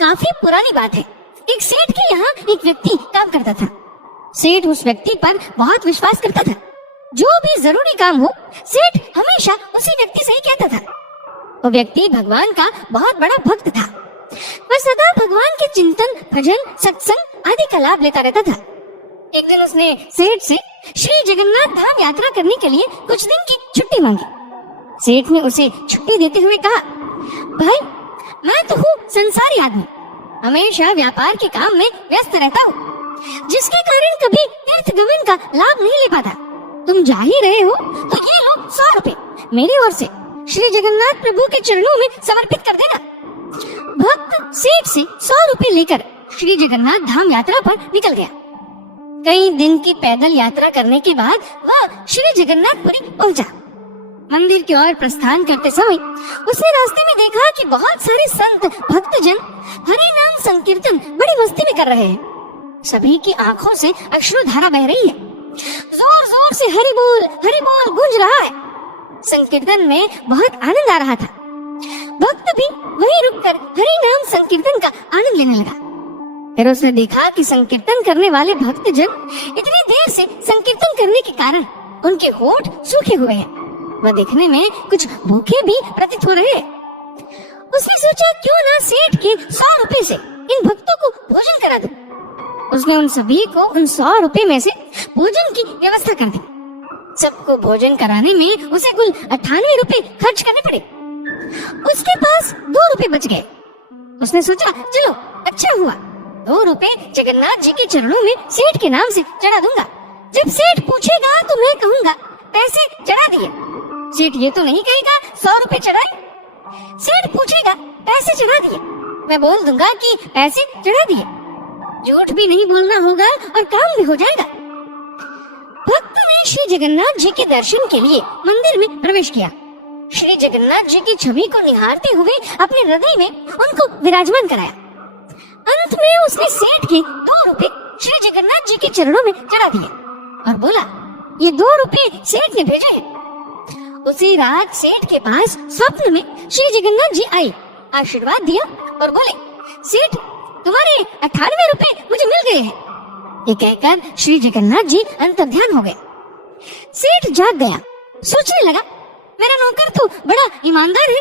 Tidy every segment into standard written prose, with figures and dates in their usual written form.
काफी पुरानी बात है। एक सेठ के यहाँ एक व्यक्ति काम करता था। सेठ उस व्यक्ति पर बहुत विश्वास करता था। जो भी जरूरी काम हो सेठ हमेशा उसी व्यक्ति से ही कहता था। वो व्यक्ति भगवान का बहुत बड़ा भक्त था। वह सदा भगवान के चिंतन, भजन, सत्संग आदि का लाभ लेता रहता था। एक दिन उसने सेठ से श्री जगन्नाथ धाम यात्रा करने के लिए कुछ दिन की छुट्टी मांगी। सेठ ने उसे छुट्टी देते हुए कहा, भाई मैं तो हूँ संसारी आदमी, हमेशा व्यापार के काम में व्यस्त रहता हूँ, जिसके कारण कभी तीर्थ गमन का लाभ नहीं ले पाता। तुम जा ही रहे हो तो ये लो 100 रुपए मेरी ओर से श्री जगन्नाथ प्रभु के चरणों में समर्पित कर देना। भक्त सेठ से 100 रुपए लेकर श्री जगन्नाथ धाम यात्रा पर निकल गया। कई दिन की पैदल यात्रा करने के बाद वह श्री जगन्नाथपुरी पहुंचा। मंदिर की ओर प्रस्थान करते समय उसने रास्ते में देखा कि बहुत सारे संत भक्तजन हरि नाम संकीर्तन बड़ी मस्ती में कर रहे हैं। सभी की आंखों से अश्रुधारा बह रही है। जोर जोर से हरि बोल गूंज रहा है। संकीर्तन में बहुत आनंद आ रहा था। भक्त भी वहीं रुककर हरि नाम संकीर्तन का आनंद लेने लगा। फिर उसने देखा कि संकीर्तन करने वाले भक्तजन इतनी देर से संकीर्तन करने के कारण उनके होंठ सूखे हुए हैं। वह देखने में कुछ भूखे भी प्रतीत हो रहे हैं। उसने सोचा क्यों ना सेठ के 100 रुपए से इन भक्तों को भोजन करा दूं। उसने उन सभी को उन 100 रुपए में से भोजन की व्यवस्था कर दी। सबको भोजन कराने में उसे कुल 98 रुपए खर्च करने पड़े। उसके पास 2 रुपए बच गए। उसने सोचा चलो अच्छा हुआ, 2 रुपए जगन्नाथ जी के चरणों में सेठ के नाम से चढ़ा दूंगा। जब सेठ पूछेगा तो मैं कहूँगा पैसे चढ़ा दिए। सेठ ये तो नहीं कहेगा 100 रुपए चढ़ाए। सेठ पूछेगा पैसे चढ़ा दिए, मैं बोल दूंगा कि पैसे चढ़ा दिए। झूठ भी नहीं बोलना होगा और काम भी हो जाएगा। भक्त ने श्री जगन्नाथ जी के दर्शन के लिए मंदिर में प्रवेश किया। श्री जगन्नाथ जी की छवि को निहारते हुए अपने हृदय में उनको विराजमान कराया। अंत में उसने सेठ के 2 रुपए श्री जगन्नाथ जी के चरणों में चढ़ा दिए और बोला, ये 2 रुपए सेठ ने भेजे हैं। उसी रात सेठ के पास स्वप्न में श्री जगन्नाथ जी आए, आशीर्वाद दिया और बोले, सेठ तुम्हारे 98 रुपए मुझे मिल गए हैं। ये कहकर श्री जगन्नाथ जी अंतर्ध्यान हो गए। सेठ जाग गया, सोचने लगा मेरा नौकर तो बड़ा ईमानदार है,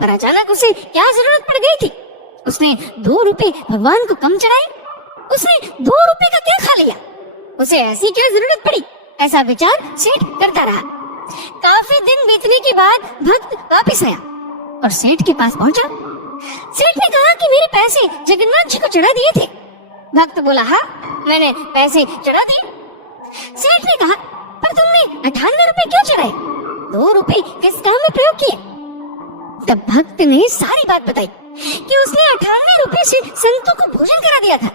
पर अचानक उसे क्या जरूरत पड़ गई थी। उसने 2 रुपए भगवान को कम चढ़ाए। उसने 2 रुपए का क्या खा लिया, उसे ऐसी क्या जरूरत पड़ी। ऐसा विचार सेठ करता रहा। काफी दिन बीतने के बाद भक्त वापस आया और सेठ के पास पहुंचा। सेठ ने कहा कि मेरे पैसे जगन्नाथ जी को चढ़ा दिए थे। भक्त बोला, हाँ मैंने पैसे चढ़ा दिए। सेठ ने कहा, पर तुमने 98 रुपए क्यों चढ़ाए, 2 रुपए किस काम में प्रयोग किए। तब भक्त ने सारी बात बताई कि उसने 98 रुपए से संतों को भोजन करा दिया था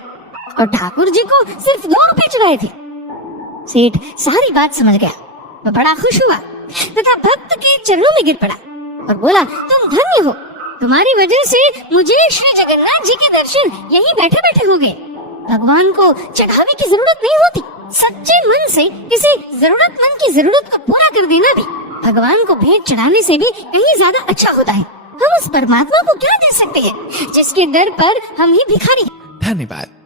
और ठाकुर जी को सिर्फ 2 रुपए चढ़ाए थे। सेठ सारी बात समझ गया। वह बड़ा खुश हुआ तथा भक्त के चरणों में गिर पड़ा और बोला, तुम धन्य हो, तुम्हारी वजह से मुझे श्री जगन्नाथ जी के दर्शन यहीं बैठे बैठे हो गए। भगवान को चढ़ावे की जरूरत नहीं होती। सच्चे मन से किसी जरूरतमंद की जरूरत को पूरा कर देना भी भगवान को भेंट चढ़ाने से भी कहीं ज्यादा अच्छा होता है। हम उस परमात्मा को क्या दे सकते हैं जिसके दर पर हम ही भिखारी। धन्यवाद।